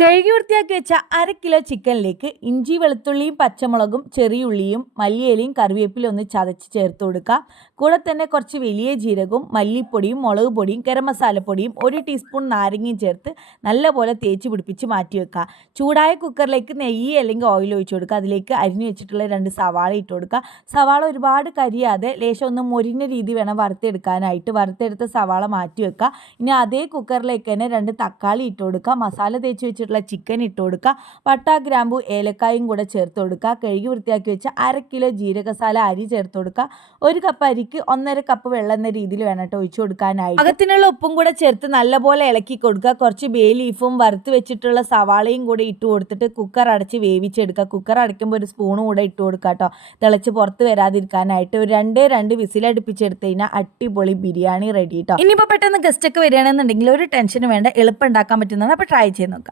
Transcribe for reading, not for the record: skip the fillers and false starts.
കഴുകി വൃത്തിയാക്കി വെച്ച 1/2 കിലോ ചിക്കനിലേക്ക് ഇഞ്ചി വെളുത്തുള്ളിയും പച്ചമുളകും ചെറിയുള്ളിയും മല്ലിയിലയും കറിവേപ്പിലയും ഒന്ന് ചതച്ച് ചേർത്ത് കൊടുക്കുക. കൂടെ തന്നെ കുറച്ച് വലിയ ജീരകവും മല്ലിപ്പൊടിയും മുളക് പൊടിയും ഗരം മസാലപ്പൊടിയും 1 ടീസ്പൂൺ നാരങ്ങയും ചേർത്ത് നല്ലപോലെ തേച്ച് പിടിപ്പിച്ച് മാറ്റി വെക്കുക. ചൂടായ കുക്കറിലേക്ക് നെയ്യ് അല്ലെങ്കിൽ ഓയിൽ ഒഴിച്ച് കൊടുക്കുക. അതിലേക്ക് അരിഞ്ഞു വെച്ചിട്ടുള്ള 2 സവാള ഇട്ട് കൊടുക്കുക. സവാള ഒരുപാട് കരിയാതെ ലേശം ഒന്ന് മൊരിഞ്ഞ രീതി വേണം വറുത്തെടുക്കാനായിട്ട്. വറുത്തെടുത്ത സവാള മാറ്റി വെക്കുക. ഇനി അതേ കുക്കറിലേക്ക് തന്നെ 2 തക്കാളി ഇട്ട് കൊടുക്കുക. മസാല തേച്ച് വെച്ചിട്ടുള്ള ചിക്കൻ ഇട്ട് കൊടുക്കുക. പട്ട ഗ്രാമ്പു ഏലക്കായും കൂടെ ചേർത്ത് കൊടുക്കുക. കഴുകി വൃത്തിയാക്കി വെച്ച 1/2 കിലോ ജീരകസാല അരി ചേർത്ത് കൊടുക്കുക. 1 കപ്പ് അരിക്ക് 1.5 കപ്പ് വെള്ളം എന്ന രീതിയിൽ വേണം കേട്ടോ ഒഴിച്ചു കൊടുക്കാനായി. അകത്തിനുള്ള ഉപ്പും കൂടെ ചേർത്ത് നല്ലപോലെ ഇളക്കി കൊടുക്കുക. കുറച്ച് ബേ ലീഫും വറുത്ത് വെച്ചിട്ടുള്ള സവാളയും കൂടെ ഇട്ട് കൊടുത്തിട്ട് കുക്കർ അടച്ച് വേവിച്ചെടുക്കുക. കുക്കർ അടയ്ക്കുമ്പോൾ ഒരു സ്പൂണും കൂടെ ഇട്ട് കൊടുക്കുക കേട്ടോ, തിളച്ച് പുറത്ത് വരാതിരിക്കാനായിട്ട്. ഒരു 2 വിസിലടുപ്പിച്ചെടുത്ത് കഴിഞ്ഞാൽ അടിപൊളി ബിരിയാണി റെഡി കേട്ടോ. ഇനിയിപ്പോൾ പെട്ടെന്ന് ഗസ്റ്റ് ഒക്കെ വരികയാണെന്നുണ്ടെങ്കിൽ ഒരു ടെൻഷനും വേണ്ട, എളുപ്പം ഉണ്ടാക്കാൻ പറ്റുന്നതാണ്. അപ്പോൾ ട്രൈ ചെയ്ത് നോക്കാം.